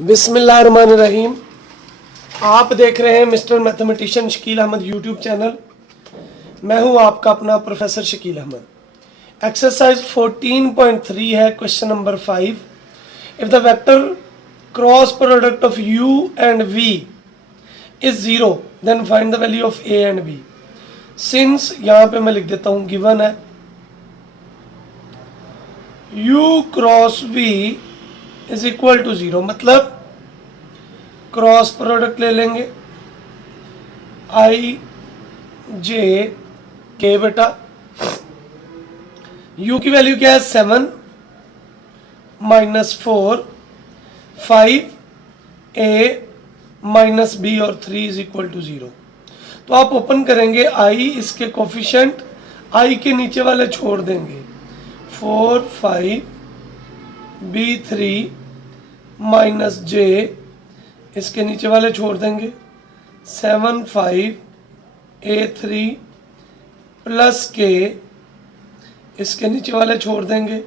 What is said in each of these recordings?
बिस्मिल्लाहिर्रहमानिर्रहीम। आप देख रहे हैं mister mathematician Shakeel Ahmed YouTube channel. मैं हूं आपका अपना प्रोफेसर शकील अहमद। एक्सरसाइज 14.3 है, question number 5। If the vector cross product of u and v is 0 then find the value of a and b। Since यहाँ पे मैं लिख देता हूँ गिवन है u cross v is equal to 0, मतलब क्रॉस प्रोडक्ट ले लेंगे आई जे के बेटा। u की वैल्यू क्या है 7 माइनस 4 5 a माइनस बी और 3 इज इक्वल टू 0। तो आप ओपन करेंगे आई, इसके कोफिशिएंट आई के नीचे वाले छोड़ देंगे 4 5 b3 माइनस जे, इसके नीचे वाले छोड़ देंगे 7 5 a3 प्लस के, इसके नीचे वाले छोड़ देंगे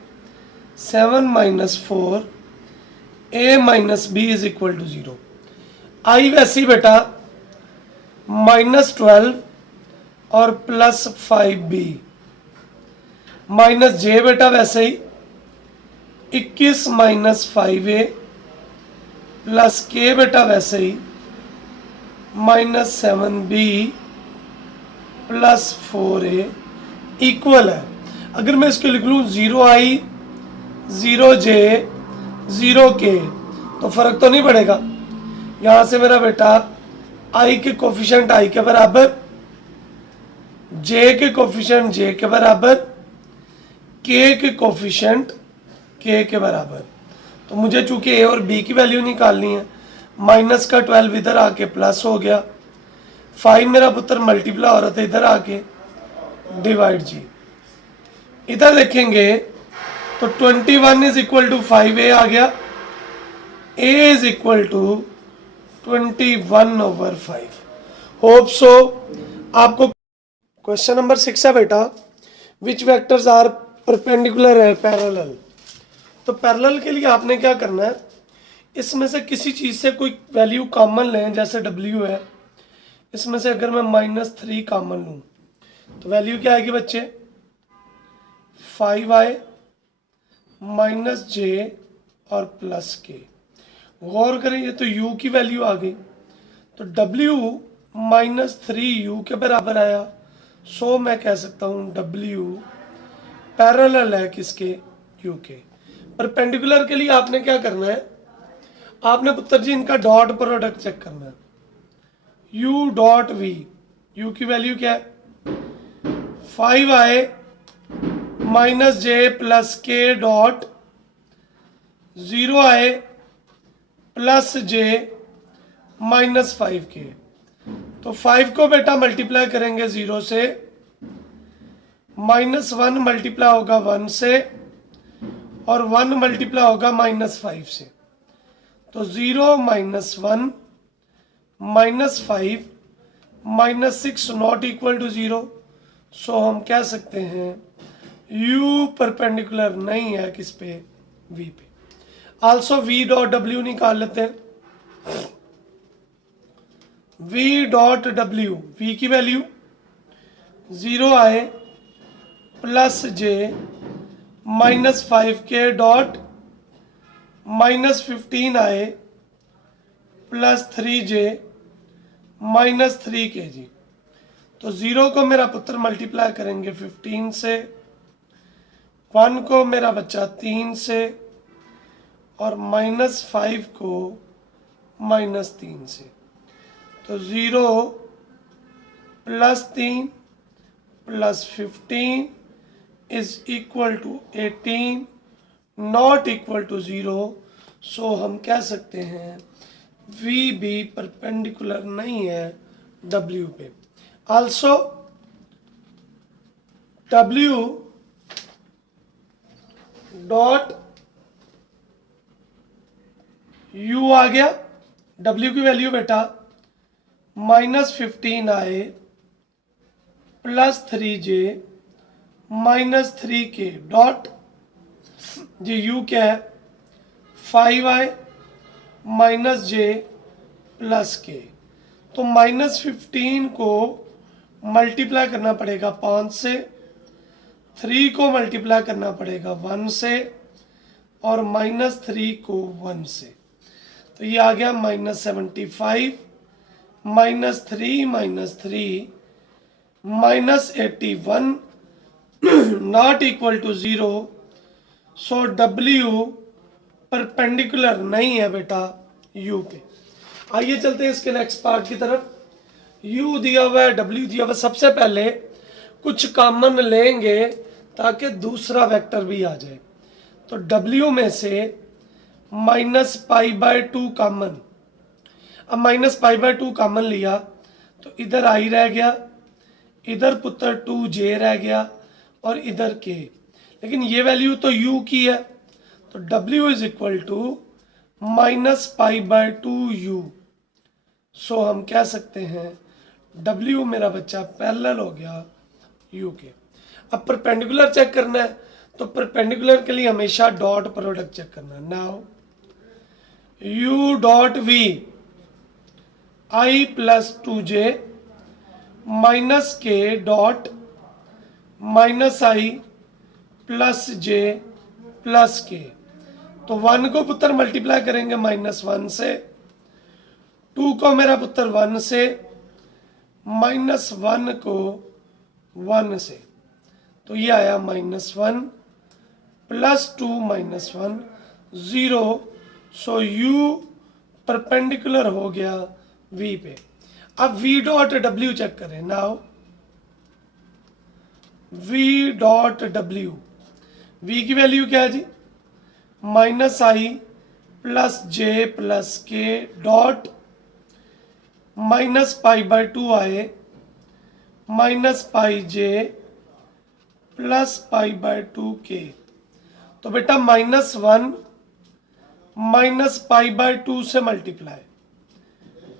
7 minus 4 a minus B is equal to 0। आई वैसे ही बेटा -12 और प्लस 5b, माइनस जे बेटा वैसे ही 21 माइनस 5a प्लस के बेटा वैसे ही -7b प्लस 4a इक्वल है। अगर मैं इसको लिख लूँ 0i 0j 0k तो फर्क तो नहीं पड़ेगा। यहाँ से मेरा बेटा i के कोफिशिएंट i के बराबर, j के कोफिशिएंट j के बराबर, k के कोफिशिएंट k के बराबर। तो मुझे चूंकि a और b की वैल्यू निकालनी है, माइनस का 12 इधर आके प्लस हो गया, 5 मेरा पुत्र मल्टीप्लाई हो रहा था इधर आके डिवाइड जी। इधर देखेंगे तो 21 इज इक्वल टू 5a आ गया, a is equal to 21/5। Hope so आपको क्वेश्चन नंबर 6 है बेटा, विच वेक्टर्स आर परपेंडिकुलर है पैरेलल। तो पैरेलल के लिए आपने क्या करना है, इसमें से किसी चीज़ से कोई वैल्यू कॉमन लें, जैसे w है, इसमें से अगर मैं -3 कॉमन लूँ तो वैल्यू क्या आएगी बच्चे 5i माइनस जे और प्लस के। गौर करें ये तो u की वैल्यू आ गई, तो w -3u के बराबर आया। सो मैं कह सकता हूँ w पैरेलल है किसके, u के। परपेंडिकुलर के लिए आपने क्या करना है, आपने पुत्र जी इनका डॉट प्रोडक्ट चेक करना है। u डॉट v, u की वैल्यू क्या है 5i माइनस जे प्लस के डॉट 0i प्लस जे माइनस 5k। तो 5 को बेटा मल्टीप्लाई करेंगे 0 से, -1 मल्टीप्लाई होगा 1 से, और 1 मल्टीप्लाई होगा -5 से। तो 0 -1 -5 -6 नॉट इक्वल टू 0। सो हम कह सकते हैं u परपेंडिकुलर नहीं है किस पे, v पे। आल्सो v डॉट w निकाल लेते हैं। v डॉट w, v की वैल्यू 0i प्लस जे -5k dot -15i plus 3j -3k जी। तो 0 को मेरा पुत्र मल्टीप्लाई करेंगे 15 से, 1 को मेरा बच्चा 3 से, और -5 को -3 से। तो 0 plus 3 plus 15 is equal to 18 not equal to 0। So हम कह सकते हैं वी बी परपेंडिकुलर नहीं है W पे। आल्सो W डॉट u आ गया, w की वैल्यू बेटा -15i plus 3j -3k dot G u क्या है 5i माइनस जे प्लस के। तो -15 को मल्टीप्लाई करना पड़ेगा 5 से, 3 को मल्टीप्लाई करना पड़ेगा 1 से, और -3 को 1 से। तो ये आ गया -75 -3 -81 not equal to 0। So W perpendicular नहीं है बेटा U पे। आइए चलते हैं इसके नेक्स्ट पार्ट की तरफ। U दिया हुआ है, W दिया हुआ है। सबसे पहले कुछ कॉमन लेंगे ताकि दूसरा वेक्टर भी आ जाए। तो W में से -π/2 कॉमन। अब -π/2 कॉमन लिया तो इधर I रह गया, इधर पुत्र 2j रह गया, और इधर k। लेकिन ये वैल्यू तो U की है, तो W is equal to -π/2u। So हम कह सकते हैं W मेरा बच्चा पैरेलल हो गया U के। अब परपेंडिकुलर चेक करना है, तो परपेंडिकुलर के लिए हमेशा डॉट प्रोडक्ट चेक करना है। Now U dot V I plus 2j minus k dot -i plus j plus k। तो 1 को पुत्र मल्टीप्लाई करेंगे -1 से, 2 को मेरा पुत्र 1 से, -1 को 1 से। तो ये आया -1 प्लस 2 -1 0। सो U परपेंडिकुलर हो गया V पे। अब V डॉट W चेक करें। Now V dot W, V की वैल्यू क्या है जी? -i plus j plus k dot -π/2 i -πj plus π/2k। तो बेटा -1 -π/2 से मल्टीप्लाई,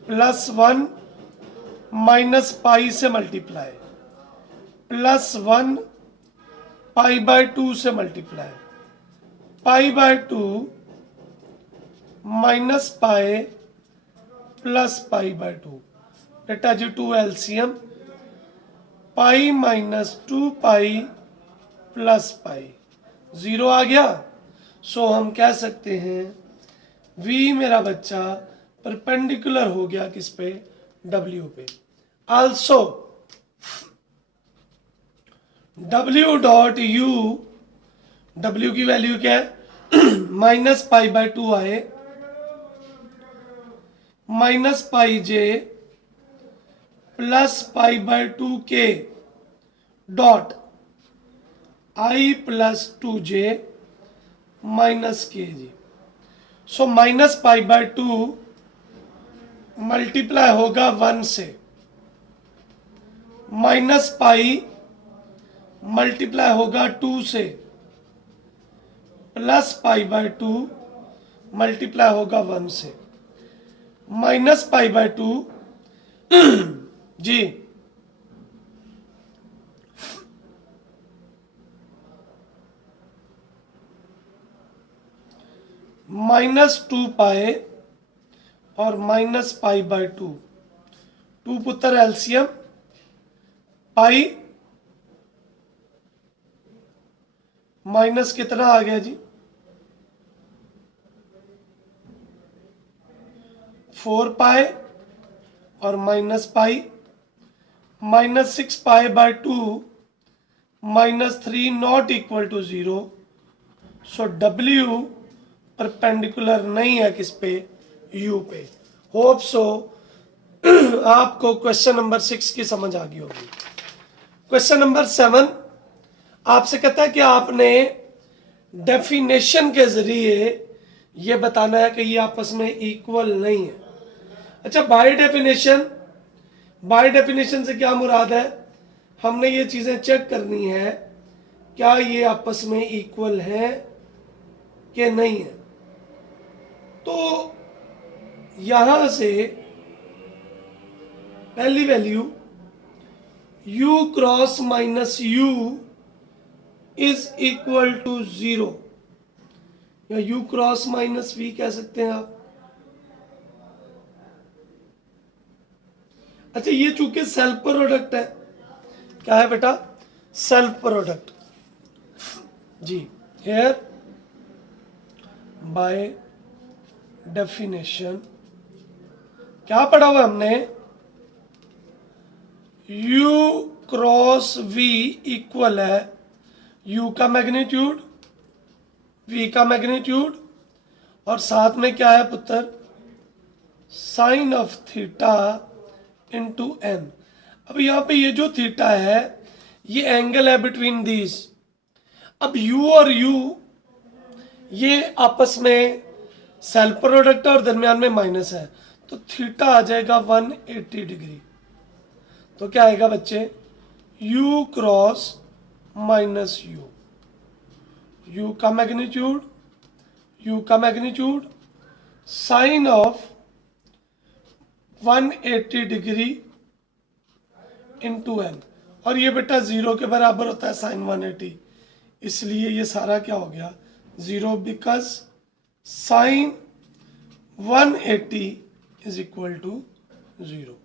+1 -π से मल्टीप्लाई, +1 π/2 से मल्टीप्लाई, π/2 -π प्लस π/2। बेटा जी 2 एलसीएम, पाई -2π प्लस π 0 आ गया। सो हम कह सकते हैं V मेरा बच्चा परपेंडिकुलर हो गया किस पे? W पे। Also W dot U, W की वैल्यू क्या है? -π/2 i -πj plus π/2k dot I plus 2j minus k जी। सो -π/2 मल्टीप्लाई होगा 1 से, -π मल्टीप्लाई होगा 2 से, प्लस π/2 मल्टीप्लाई होगा 1 से। -π/2 जी -2π और -π/2, 2 पुत्र एलसीएम, पाई माइनस कितना आ गया जी? 4π और -π, -6π/2 -3 not equal to 0। So W perpendicular नहीं है किस पे? U पे। होप सो आपको क्वेश्चन नंबर 6 की समझ आ गई होगी। क्वेश्चन नंबर 7 आपसे कहता है कि आपने डेफिनेशन के जरिए ये बताना है कि ये आपस में इक्वल नहीं है। अच्छा, बाय डेफिनेशन से क्या मुराद है? हमने ये चीजें चेक करनी है, क्या ये आपस में इक्वल है कि नहीं है। तो यहां से पहली value U cross -U is equal to 0, या U क्रॉस -V कह सकते हैं आप। अच्छा ये चूंकि सेल्फ प्रोडक्ट है, क्या है बेटा, सेल्फ प्रोडक्ट जी। हेयर बाय डेफिनेशन क्या पढ़ा हुआ हमने, U क्रॉस V इक्वल है U का मैग्नीट्यूड, V का मैग्नीट्यूड, और साथ में क्या है पुत्र, sine of theta into n. अब यहाँ पे ये जो थीटा है ये एंगल है बिटवीन दीज। अब U और U ये आपस में सेल्फ प्रोडक्ट और दरमियान में माइनस है, तो थीटा आ जाएगा 180 डिग्री। तो क्या आएगा बच्चे, U क्रॉस माइनस U का मैग्नीट्यूड, U का magnitude, sine of 180 degree into n, और ये बेटा 0 के बराबर होता है साइन 180, इसलिए ये सारा क्या हो गया 0, because sine 180 is equal to 0,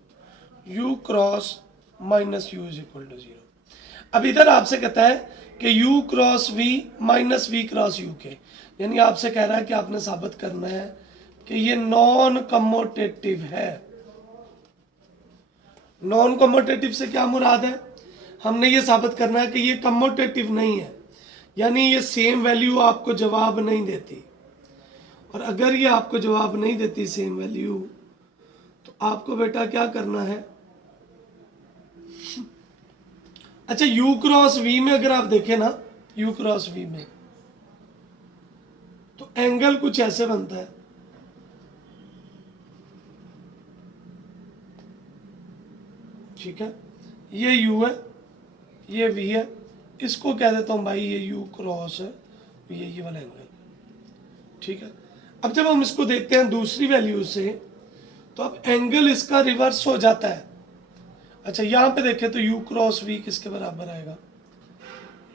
U cross minus U is equal to 0। अब इधर आपसे कहता है कि U cross V minus V cross U के, यानी आपसे कह रहा है कि आपने साबित करना है कि ये नॉन कमोटेटिव है। नॉन कमोटेटिव से क्या मुराद है, हमने ये साबित करना है कि ये कमोटेटिव नहीं है, यानी ये सेम वैल्यू आपको जवाब नहीं देती, और अगर ये आपको जवाब नहीं देती सेम वैल्यू, तो आपको बेटा क्या करना है, अच्छा U क्रॉस V में अगर आप देखें ना, U क्रॉस V में तो एंगल कुछ ऐसे बनता है, ठीक है, ये U है, ये V है, इसको कह देता हूं भाई ये U क्रॉस है, ये वाला एंगल, ठीक है। अब जब हम इसको देखते हैं दूसरी वैल्यू से, तो अब एंगल इसका रिवर्स हो जाता है। अच्छा यहां पे देखें तो U क्रॉस V किसके बराबर आएगा,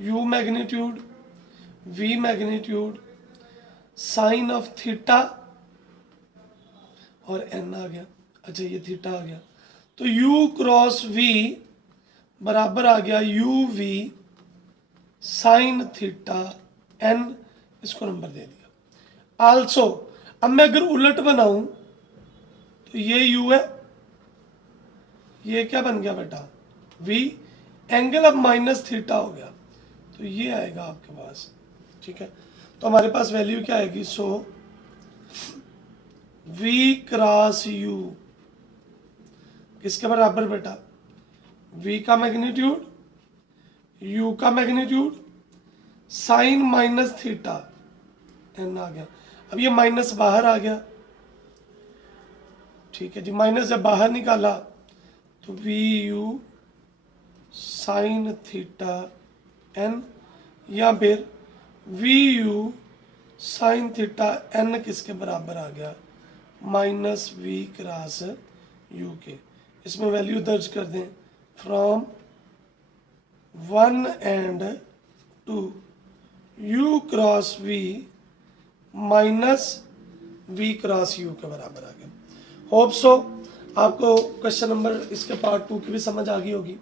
U magnitude V magnitude sine of theta और n आ गया। अच्छा ये थीटा आ गया, तो U क्रॉस V बराबर आ गया UV साइन थीटा n, इसको नंबर दे दिया। आल्सो अब मैं अगर उलट बनाऊं तो ये U है, ये क्या बन गया बेटा V, एंगल अब माइनस थीटा हो गया, तो ये आएगा आपके पास, ठीक है। तो हमारे पास वैल्यू क्या आएगी, सो V क्रॉस U किसके बराबर बेटा, V का मैग्नीट्यूड U का magnitude sine minus theta n आ गया। अब ये माइनस बाहर आ गया, ठीक है जी, माइनस जब बाहर निकाला तो VU साइन थीटा n, या फिर VU साइन थीटा n किसके बराबर आ गया, माइनस V क्रॉस U के। इसमें वैल्यू दर्ज कर दें, from 1 and 2 U cross V minus V cross U के बराबर आ गया। होप सो आपको क्वेश्चन नंबर इसके पार्ट 2 की भी समझ आ गई होगी।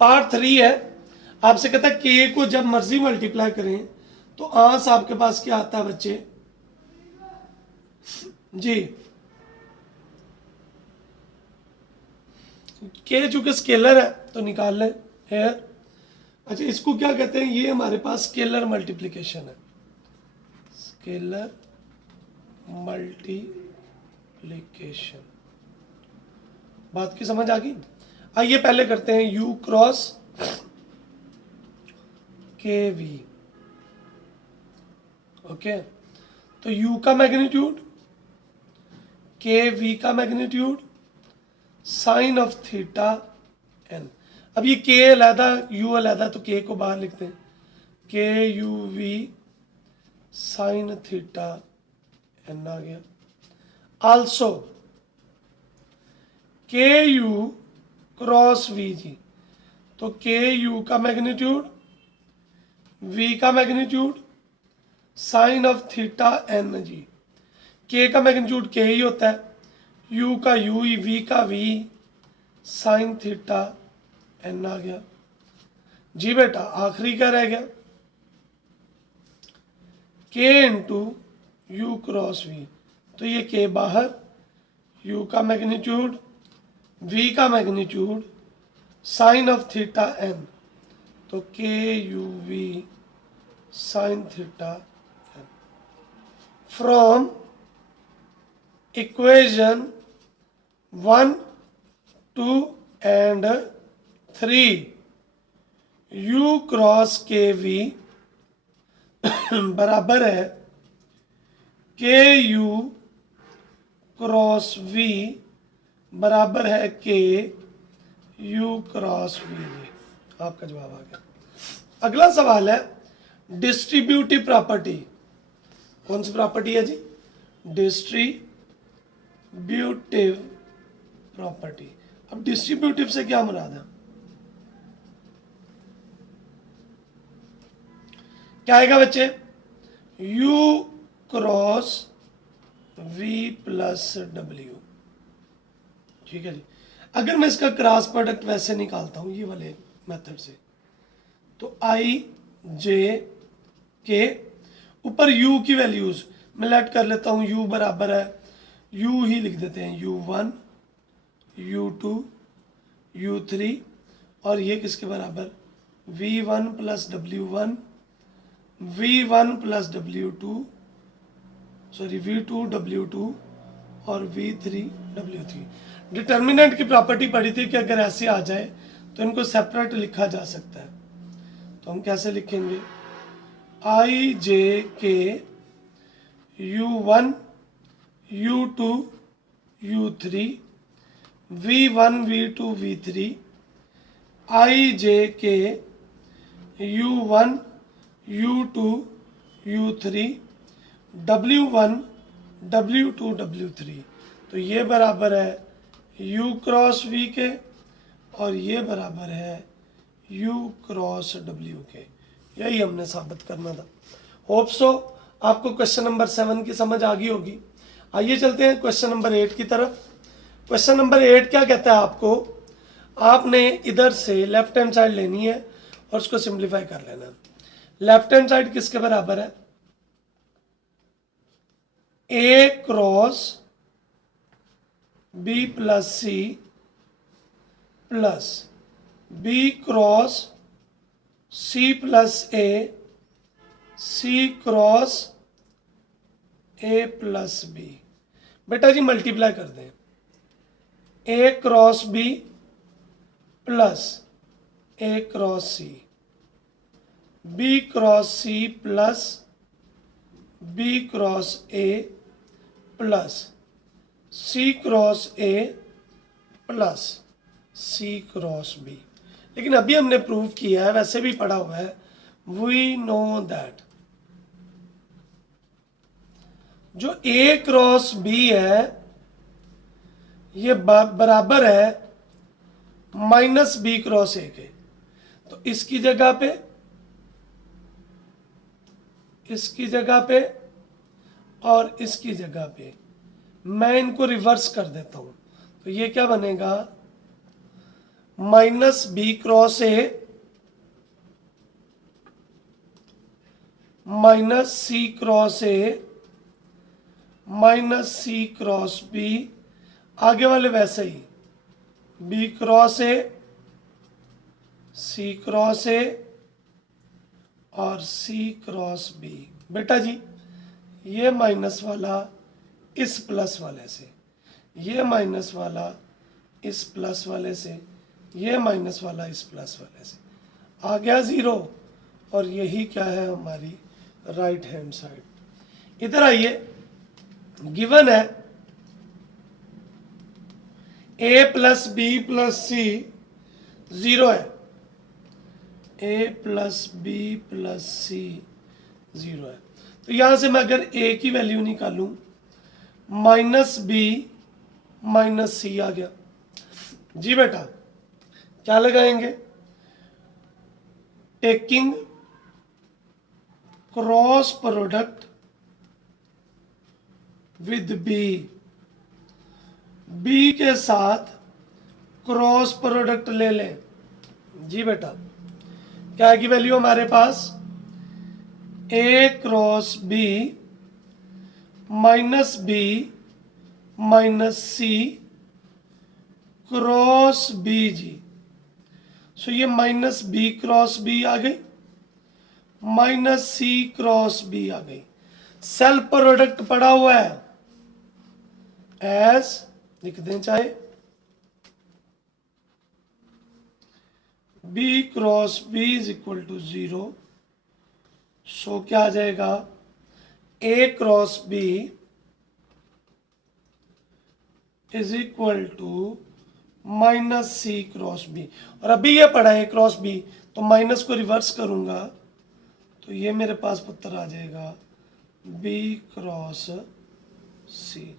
पार्ट 3 है, आपसे कहता है K को जब मर्जी मल्टीप्लाई करें तो आंस आपके पास क्या आता है बच्चे जी, K चूंकि स्केलर है तो निकाल लें हेयर। अच्छा इसको क्या कहते हैं, ये हमारे पास स्केलर मल्टीप्लिकेशन है, स्केलर मल्टीप्लिकेशन। बात की समझ आ गई। आइए पहले करते हैं U क्रॉस KV, ओके। तो U का मैग्नीट्यूड KV का magnitude sine of theta n। अब ये K अलहदा U अलहदा, तो K को बाहर लिखते हैं, KUV साइन थीटा n आ गया। आल्सो KU क्रॉस V जी, तो KU का मैग्नीट्यूड V का magnitude sine of theta n जी। K का मैग्नीट्यूड K ही होता है, U का U ही, V का V साइन थीटा एन आ गया। जी बेटा आखिरी क्या रह गया, के इंटू यू क्रॉस वी। तो ये के बाहर, यू का मैग्नीट्यूड, वी का magnitude, sine of theta n, तो K U V sine theta n. From equation 1, 2 and 3 U cross K V बराबर है के यू क्रॉस वी बराबर है के यू क्रॉस वी। आपका जवाब आ गया। अगला सवाल है डिस्ट्रीब्यूटिव प्रॉपर्टी। कौन सी प्रॉपर्टी है जी, डिस्ट्रीब्यूटिव प्रॉपर्टी। अब डिस्ट्रीब्यूटिव से क्या मुराद है, क्या आएगा बच्चे, u cross v plus W. ठीक है जी। अगर मैं इसका क्रॉस प्रोडक्ट वैसे निकालता हूं ये वाले मेथड से, तो i j के ऊपर u की वैल्यूज मैं लेट कर लेता हूं, u बराबर है, u ही लिख देते हैं, u1 u2 u3, और ये किसके बराबर, v1 plus w1 v1 plus w2, sorry v2 w2 और v3 w3। डिटर्मिनेंट की प्रॉपर्टी पढ़ी थी कि अगर ऐसे आ जाए तो इनको सेपरेट लिखा जा सकता है। तो हम कैसे लिखेंगे, आई जे के u1 u2 u3 v1 v2 v3 आई जे के u1 u2 u3 w1 w2 w3। तो ये बराबर है u क्रॉस v के और ये बराबर है u क्रॉस w के। यही हमने साबित करना था। होप सो आपको क्वेश्चन नंबर 7 की समझ आ गई होगी। आइए चलते हैं क्वेश्चन नंबर 8 की तरफ। क्वेश्चन नंबर 8 क्या कहता है, आपको आपने इधर से लेफ्ट हैंड साइड लेनी है और उसको सिंप्लीफाई कर लेना है। लेफ्ट हैंड साइड किसके बराबर है, A cross B plus C plus B cross C plus A, C cross A plus B. बेटा जी मल्टीप्लाई कर दें, A cross B plus A cross C, B cross C plus B cross A plus C cross A plus C cross B. लेकिन अभी हमने prove किया है, वैसे भी पढ़ा हुआ है, वी नो दैट जो ए क्रॉस बी है ये बराबर है माइनस बी क्रॉस ए के। तो इसकी जगह पे और इसकी जगह पे मैं इनको रिवर्स कर देता हूं। तो ये क्या बनेगा, minus B cross A minus C cross A minus C cross B, आगे वाले वैसे ही B cross A C cross A और सी क्रॉस बी। बेटा जी ये माइनस वाला इस प्लस वाले से, ये माइनस वाला इस प्लस वाले से, ये माइनस वाला इस प्लस वाले से, आ गया ज़ीरो। और यही क्या है हमारी राइट हैंड साइड। इधर आइए, गिवन है a प्लस बी प्लस सी 0 है, a प्लस बी प्लस सी 0 है। तो यहां से मैं अगर a की वैल्यू निकालूं, माइनस बी माइनस सी आ गया। जी बेटा क्या लगाएंगे, taking cross product with B, B के साथ क्रॉस प्रोडक्ट ले लें। जी बेटा, क्या है की वैल्यू हमारे पास A cross B minus B minus C cross B जी। सो ये माइनस बी क्रॉस बी आ गई, माइनस सी क्रॉस बी आ गई। सेल्फ प्रोडक्ट पड़ा हुआ है, एज लिख दें चाहे B cross B is equal to 0। So क्या आ जाएगा, A cross B is equal to minus C cross B. और अभी ये पड़ा है क्रॉस बी, तो माइनस को रिवर्स करूंगा तो ये मेरे पास उत्तर आ जाएगा बी क्रॉस सी।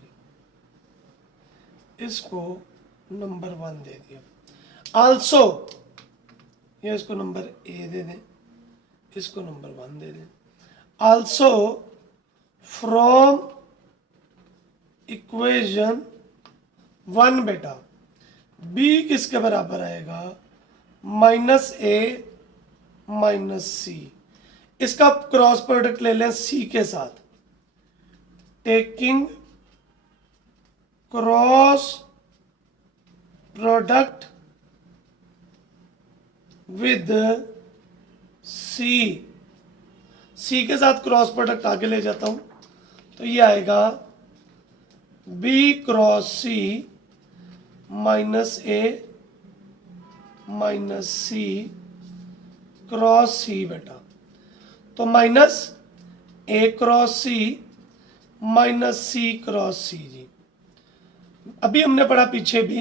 इसको नंबर 1 दे दिया। आल्सो ये इसको नंबर ए दे दें, इसको नंबर 1 दे दें। आल्सो फ्रॉम इक्वेशन 1 बेटा b किसके बराबर आएगा, माइनस ए माइनस सी। इसका क्रॉस प्रोडक्ट ले लें c के साथ, taking cross product with c। c के साथ क्रॉस प्रोडक्ट आगे ले जाता हूं तो ये आएगा b क्रॉस c माइनस ए माइनस सी क्रॉस सी बेटा। तो माइनस ए क्रॉस सी माइनस सी क्रॉस सी जी। अभी हमने पढ़ा पीछे भी,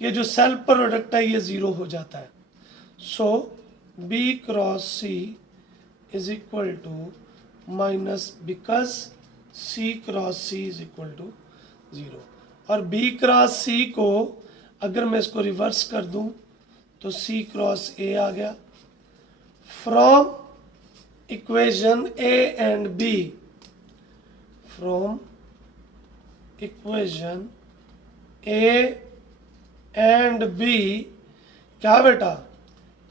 ये जो सेल्फ प्रोडक्ट है ये 0 हो जाता है। So B cross C is equal to minus, because C cross C is equal to 0। और बी क्रॉस सी को अगर मैं इसको रिवर्स कर दूं तो सी क्रॉस ए आ गया। From equation A and B, from equation A and B, क्या बेटा,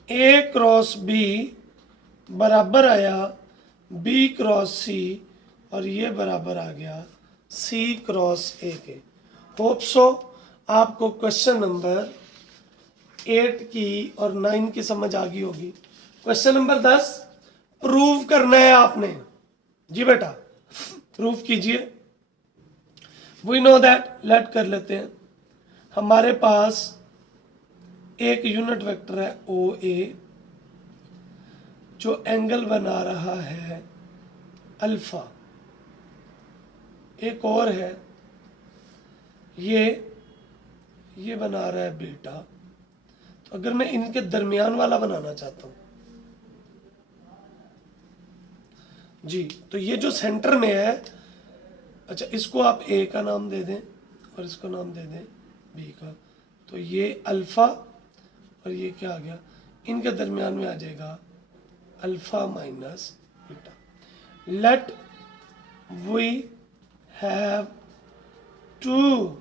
ए क्रॉस बी बराबर आया बी क्रॉस सी, और ये बराबर आ गया सी क्रॉस ए के। होप सो आपको क्वेश्चन नंबर 8 की और 9 की समझ आ गई होगी। क्वेश्चन नंबर 10 प्रूव करना है आपने। जी बेटा, प्रूव कीजिए। वी नो दैट, लेट कर लेते हैं। हमारे पास एक यूनिट वेक्टर है ओ ए, जो एंगल बना रहा है अल्फा। एक और है ये बना रहा है बीटा। तो अगर मैं इनके दरमियान वाला बनाना चाहता हूं जी, तो ये जो सेंटर में है, अच्छा इसको आप ए का नाम दे दें और इसको नाम दे दें बी का। तो ये अल्फा और ये क्या आ गया, इनके दरमियान में आ जाएगा alpha minus beta. Let we have two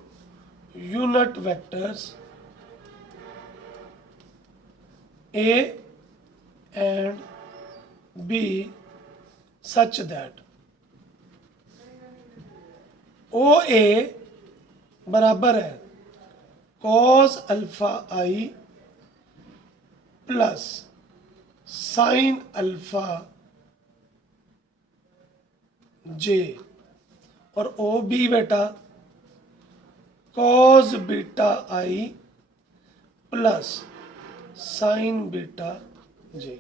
unit vectors A and B such that OA बराबर है cos alpha i plus sine alpha j, और OB बेटा cos beta i plus sign beta j।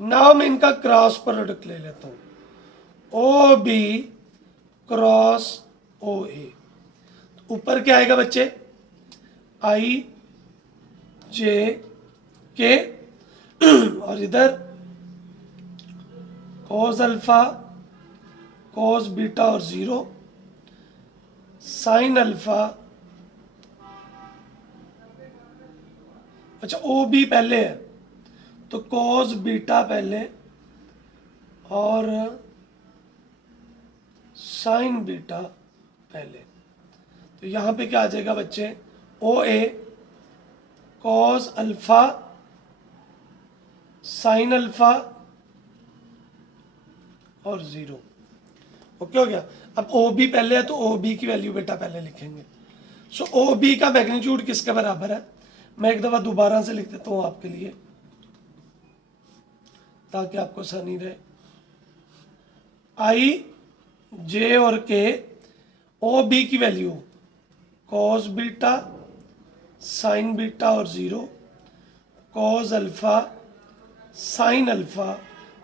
Now मैं इनका cross product ले लेता हूं, ओ B cross ओ ए। ऊपर क्या आएगा बच्चे, आई जे के, और इधर cos अल्फा cos बीटा और 0, साइन अल्फा, अच्छा ओ बी पहले है तो cos बीटा पहले और साइन बीटा पहले। तो यहां पे क्या आ जाएगा बच्चे, ओ ए कॉस अल्फा साइन अल्फा और 0। ओके हो गया। अब ओ बी पहले है तो ओ बी की वैल्यू बेटा पहले लिखेंगे। सो ओ बी का मैग्नीट्यूड किसके बराबर है, मैं एक दफा दोबारा से लिख देता हूं आपके लिए ताकि आपको आसानी रहे। आई जे और के, ओ बी की value cos beta sine beta और 0, कॉस अल्फा साइन अल्फा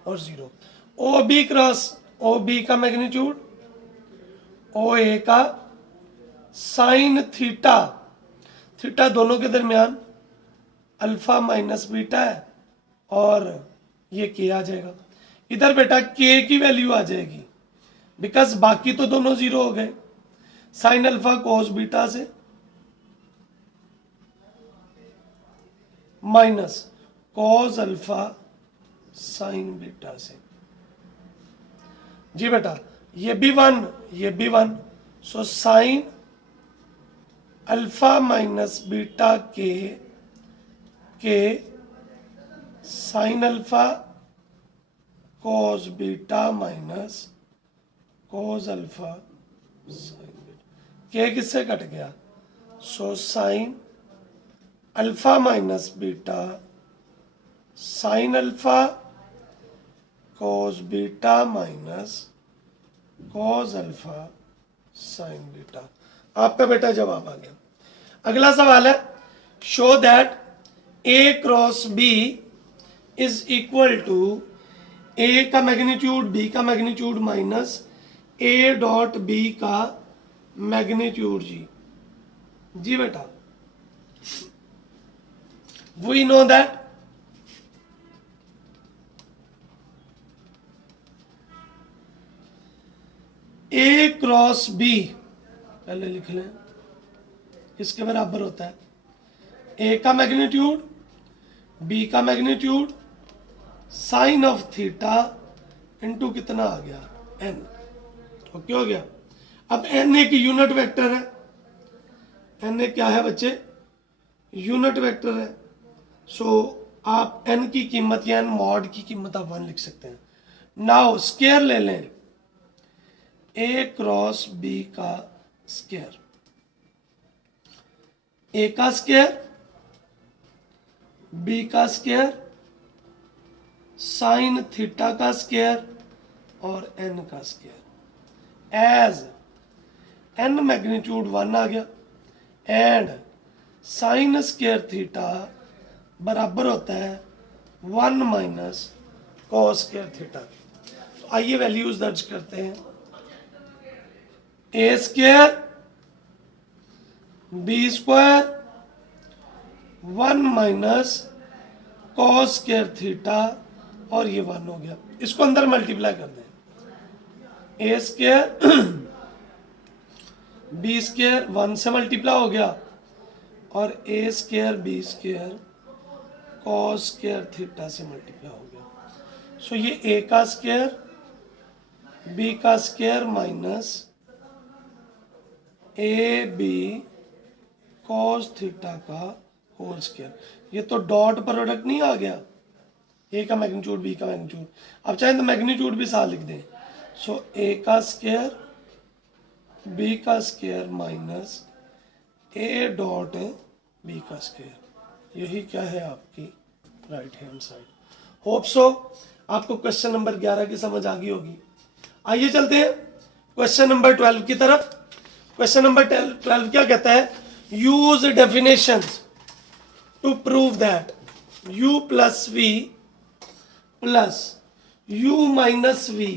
और 0। O B cross O B का मैग्नीट्यूड ओ ए का साइन थीटा, थीटा दोनों के दरमियान अल्फा माइनस बीटा है और ये के आ जाएगा। इधर बेटा के की वैल्यू आ जाएगी बिकॉज बाकी तो दोनों 0 हो गए, साइन अल्फा कोस बीटा से minus cos alpha sine beta से। जी बेटा ये भी 1 ये भी 1, so sine alpha minus beta के sine alpha cos beta minus cos alpha sine beta, के किससे कट गया, so sine alpha minus beta sine alpha cos beta minus cos alpha sine beta. आपका बेटा जवाब आ गया। अगला सवाल है, show that A cross B is equal to A का मैग्नीट्यूड बी का magnitude minus A dot B का मैग्नीट्यूड। जी बेटा we know that A cross B पहले लिख लें किसके बराबर होता है, ए का मैग्नीट्यूड बी का magnitude sine of theta into कितना आ गया एन। ओके हो गया। अब एन एक यूनिट वेक्टर है, एन एक क्या है बच्चे, यूनिट वेक्टर है। सो आप एन की कीमत या एन मॉड की कीमत आप 1 लिख सकते हैं। नाउ स्क्वायर ले लें, ए क्रॉस बी का स्क्वायर, ए का स्क्वायर बी का स्क्वायर साइन थीटा का स्क्वायर और एन का स्क्वायर। एज एन मैग्नीट्यूड 1 आ गया एंड साइन स्क्वायर थीटा बराबर होता है 1 माइनस कॉस स्क्वायर थीटा। तो आइए वैल्यूज दर्ज करते हैं। A square B square 1 minus cos square theta और ये 1 हो गया। इसको अंदर मल्टीप्लाई कर दें, ए स्क्वायर बी स्क्वायर 1 से मल्टीप्लाई हो गया और A square B square cos square theta से मल्टीप्लाई हो गया। सो ये ए का स्क्वायर बी का square minus A B cos theta का होल स्क्वायर। ये तो डॉट प्रोडक्ट नहीं आ गया, ए का मैग्नीट्यूड बी का मैग्नीट्यूड। अब चाहे तो मैग्नीट्यूड भी साथ लिख दें। सो ए का स्क्वायर बी का square minus A dot B का स्क्वायर। यही क्या है आपकी right hand side. Hope so आपको क्वेश्चन नंबर 11 की समझ आ गई होगी। आइए चलते हैं क्वेश्चन नंबर 12 की तरफ। क्वेश्चन नंबर 12 क्या कहता है, use definitions to prove that u plus v plus u minus v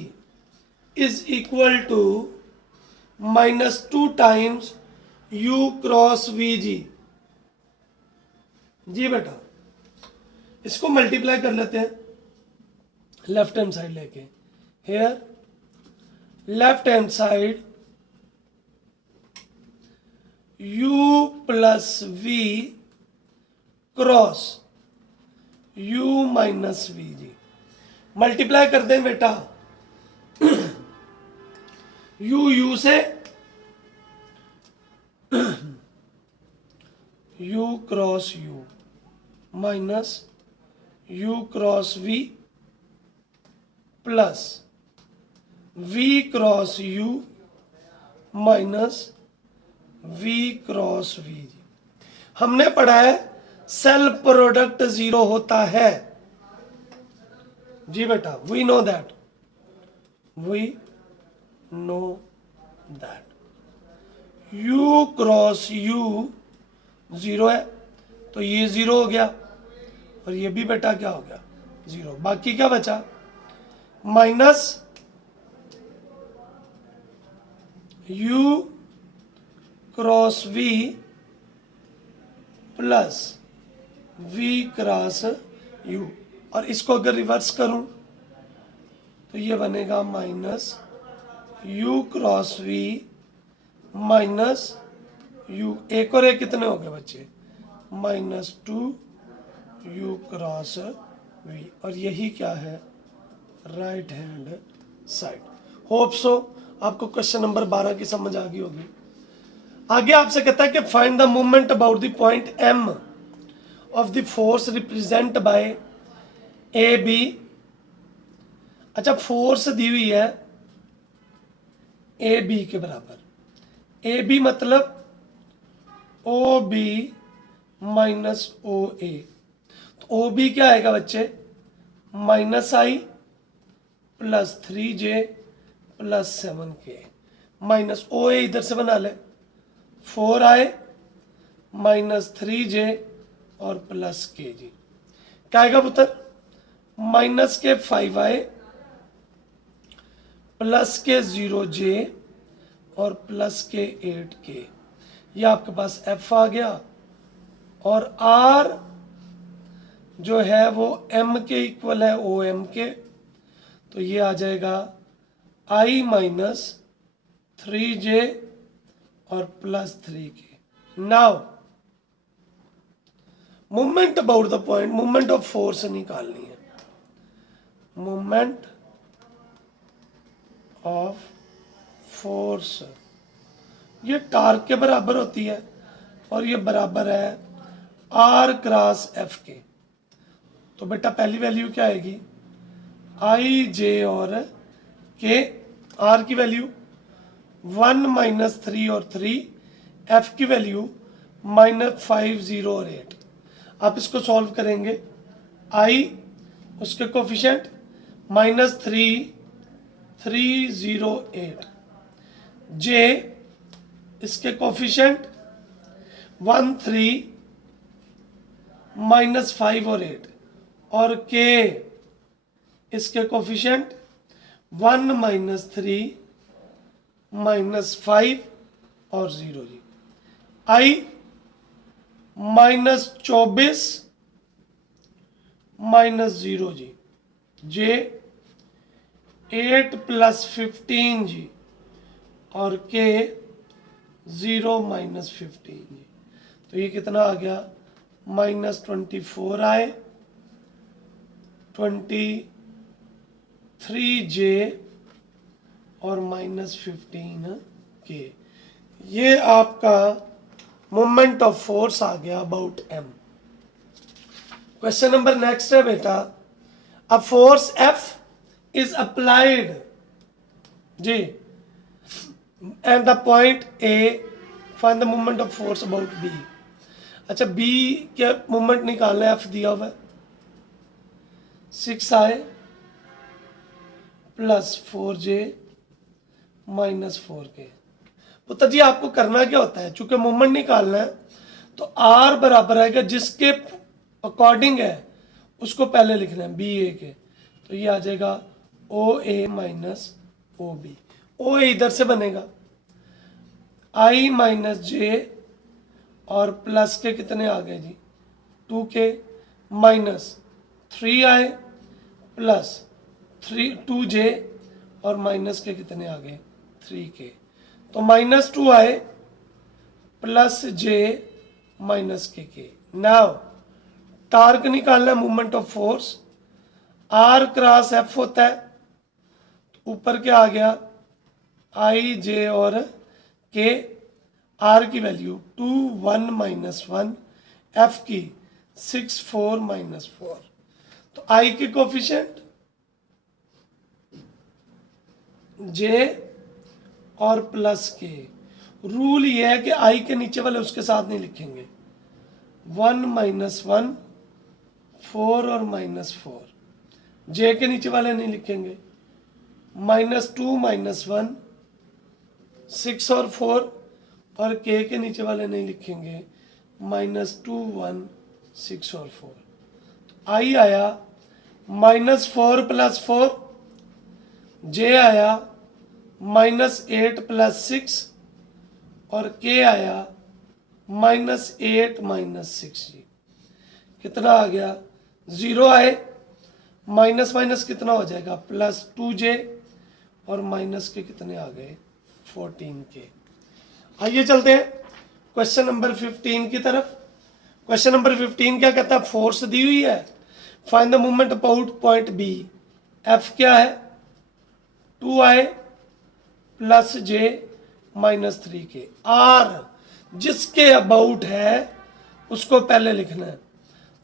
is equal to -2 times u cross v जी बेटा इसको मल्टीप्लाई कर लेते हैं लेफ्ट हैंड साइड लेके। Here left hand side u plus v cross u minus v जी। Multiply कर दें बेटा u से u cross u minus u cross v plus v cross u minus v cross v। हमने पढ़ा है self product zero होता है जी बेटा, we know that, we know that. u cross u zero है तो ये जीरो हो गया और ये भी बेटा क्या हो गया, जीरो। बाकी क्या बचा, minus u cross v plus v cross u, और इसको अगर रिवर्स करूं तो ये बनेगा minus u cross v minus u, एक और एक कितने हो गए बच्चे, माइनस 2u क्रॉस v, और यही क्या है, right hand side. Hope so आपको क्वेश्चन नंबर 12 की समझ आ गई होगी। आगे आपसे कहता है कि find the movement about the point m of the force represent by A B. अच्छा, फोर्स दी हुई है ए बी के बराबर, ए बी मतलब ओ बी माइनस ओ ए, तो ओ बी क्या आएगा बच्चे, minus i plus 3j plus 7k, minus O A इधर से बना ले, 4i माइनस 3j और प्लस के जी, क्या आएगा पुत्र, माइनस के 5i प्लस के 0j और प्लस के 8k। ये आपके पास f आ गया, और r जो है वो m के इक्वल है ओ एम के, तो ये आ जाएगा i माइनस 3j और plus 3k। Now movement about the point, movement of force निकालनी है, मूवमेंट ऑफ फोर्स ये टार्क के बराबर होती है और ये बराबर है r क्रॉस f के। तो बेटा पहली वैल्यू क्या आएगी, i j और k, r की वैल्यू 1 माइनस 3 और 3, f की वैल्यू माइनस 5 0 और 8। आप इसको सॉल्व करेंगे, i उसके कोफिशिएंट माइनस 3 3 0 8, j इसके कोफिशिएंट 1 3 माइनस 5 और 8, और k इसके कोफिशिएंट 1 माइनस 3 माइनस 5 और 0 जी। i माइनस 24 माइनस 0 जी, j 8 प्लस 15 जी, और k 0 माइनस 15 जी। तो ये कितना आ गया, माइनस 24 आए, 23j और माइनस 15 k। ये आपका मोमेंट ऑफ फोर्स आ गया about m। Question number next है बेटा, a force F is applied जी and the point A, find the moment of force about B। अच्छा, B क्या मोमेंट निकालना है, F दिया हुआ है 6i plus 4j minus 4k। पुत्र जी आपको करना क्या होता है, चूंकि मोमेंट निकालना है तो r बराबर आएगा जिसके अकॉर्डिंग है उसको पहले लिखना है, बी ए के, तो ये आ जाएगा ओ ए minus O B. O A इधर से बनेगा i माइनस जे और प्लस के कितने आ गए जी 2k minus 3i plus 2j और माइनस के कितने आ गए 3k, तो minus 2i plus j minus के। नाउ टार्क निकालना है, movement of force, r cross f होता है, ऊपर क्या आ गया i j और k, r की वैल्यू 2 1 माइनस 1, f की 6 4 माइनस 4। तो आई के कोफिशिएंट जे और प्लस के। रूल ये है कि आई के नीचे वाले उसके साथ नहीं लिखेंगे। 1 माइनस 1 4 और माइनस 4। जे के नीचे वाले नहीं लिखेंगे। -2 माइनस 1 6 और 4 और के नीचे वाले नहीं लिखेंगे। -2 1 6 और 4। आई आया -4 + 4। जे आया -8 + 6 और के आया -8 - 6 जी। कितना आ गया? 0 आए, माइनस माइनस कितना हो जाएगा? +2j और माइनस के कितने आ गए? 14k। आइए चलते हैं क्वेश्चन नंबर 15 की तरफ। क्वेश्चन नंबर 15 क्या कहता है? फोर्स दी हुई है, find the movement about point B. F क्या है? 2i + j - 3k। आर जिसके अबाउट है उसको पहले लिखना है,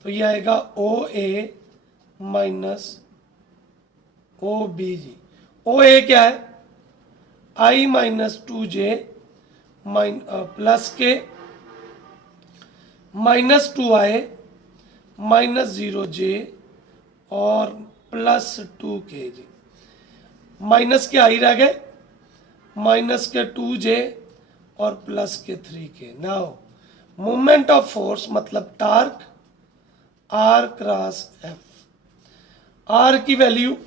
तो ये आएगा OA - OB जी। OA क्या है? I - 2j + k -2i -0j और +2k जी। माइनस के आई रह गए, माइनस के 2j और प्लस के 3k। Now movement of force मतलब torque R cross F। R की वैल्यू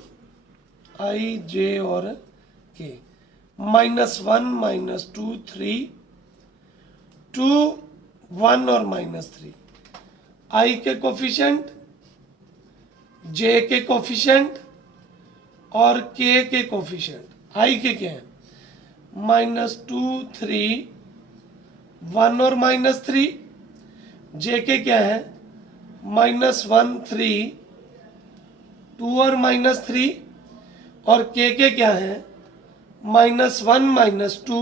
I J और K। -1 -2 3 2 1 और -3। I के कोफिशिएंट, J के कोफिशिएंट और K के कोफिशिएंट। I के क्या है? -2 3 1 और -3। J के क्या है? -1 3 2 और -3 और K के क्या है? -1 -2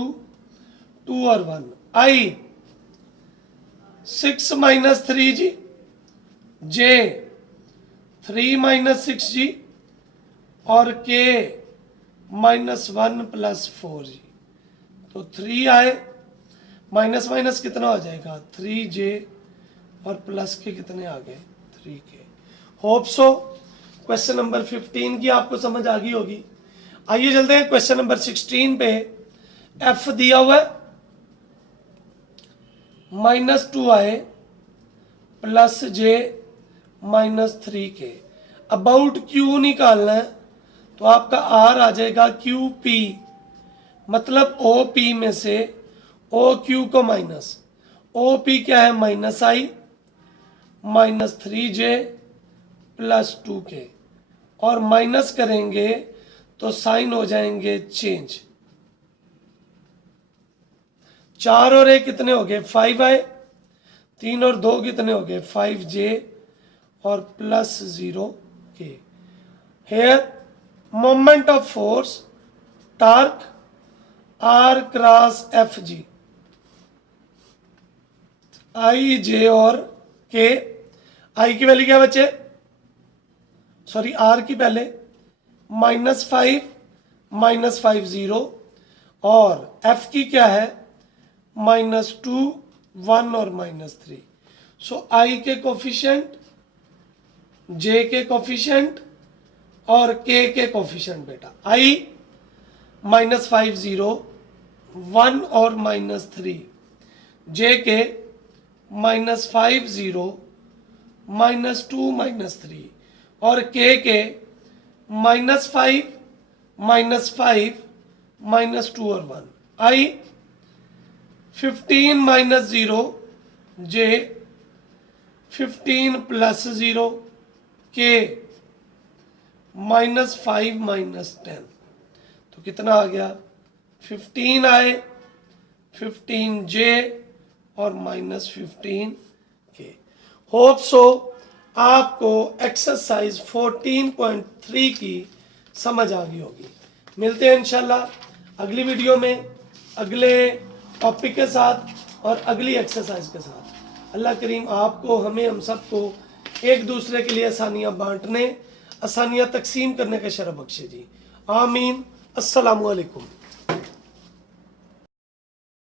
2 और 1। I 6 - 3 ji. J 3 - 6 जी और K -1 + 4 जी। तो 3 आए, माइनस माइनस कितना हो जाएगा? 3j और प्लस के कितने आ गए? 3k। Hope so question number 15 की आपको समझ आ गई होगी। आइए चलते हैं क्वेश्चन नंबर 16 पे। F दिया हुआ है -2i + j -3k। About Q निकालना है, तो आपका R आ जाएगा QP, मतलब OP में से OQ को माइनस। OP क्या है? -i -3j + 2k और माइनस करेंगे तो साइन हो जाएंगे चेंज। 4 और 1 कितने हो गए? 5i। 3 और 2 कितने हो गए? 5j और +0k। Here moment of force torque R cross F जी। I J और K। I की वैल्यू क्या बचे? सॉरी R की पहले -5 -5 0 और F की क्या है? -2 1 और -3। सो I के कोफिशिएंट, J के कोफिशिएंट और K के कोफिशिएंट बेटा। I -5 0 1 और -3। J के -5 0 -2 -3 और K के -5 -5 -2 और 1। I 15 - 0 J 15 + 0 K -5 - 10। तो कितना आ गया? 15 आए, 15j और -15k। होप सो आपको एक्सरसाइज 14.3 की समझ आ गई होगी। मिलते हैं इंशाल्लाह अगली वीडियो में अगले टॉपिक के साथ और अगली एक्सरसाइज के साथ। अल्लाह करीम आपको, हमें, हम सबको एक दूसरे के लिए आसानियाँ बांटने, आसानियाँ तकसीम करने का शरफ बख्शे जी। आमीन। अस्सलामु अलैकुम।